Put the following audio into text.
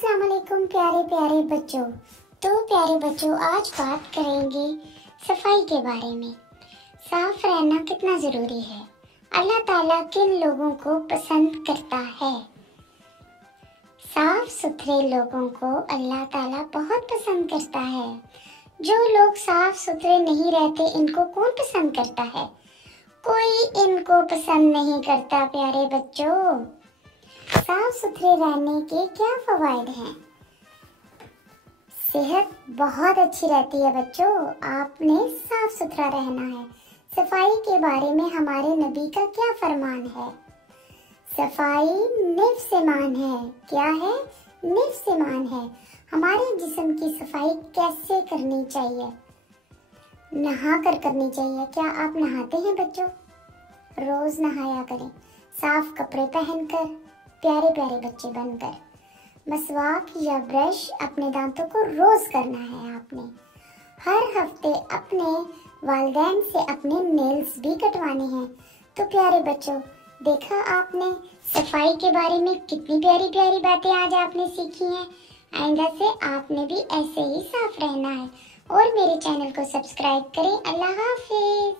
अस्सलाम वालेकुम प्यारे प्यारे बच्चों। तो प्यारे बच्चों, आज बात करेंगे सफाई के बारे में। साफ रहना कितना ज़रूरी है। अल्लाह ताला किन लोगों को पसंद करता है? साफ सुथरे लोगों को अल्लाह ताला बहुत पसंद करता है। जो लोग साफ सुथरे नहीं रहते, इनको कौन पसंद करता है? कोई इनको पसंद नहीं करता प्यारे बच्चों। साफ सुथरे रहने के क्या फायदे हैं? सेहत बहुत अच्छी रहती है बच्चों। आपने साफ सुथरा रहना है। सफाई के बारे में हमारे नबी का क्या फरमान है? सफाई निफ्स से मान है। क्या है? निफ्स से मान है। हमारे जिस्म की सफाई कैसे करनी चाहिए? नहा कर करनी चाहिए। क्या आप नहाते हैं बच्चों? रोज नहाया करें, साफ कपड़े पहनकर, प्यारे प्यारे बच्चे बनकर। मसवाक या ब्रश अपने दांतों को रोज करना है आपने। हर हफ्ते अपने वालिदैन से अपने नेल्स भी कटवाने हैं। तो प्यारे बच्चों, देखा आपने सफाई के बारे में कितनी प्यारी प्यारी बातें आज आपने सीखी हैं। आइंदा से आपने भी ऐसे ही साफ रहना है। और मेरे चैनल को सब्सक्राइब करें। अल्लाह हाफिज।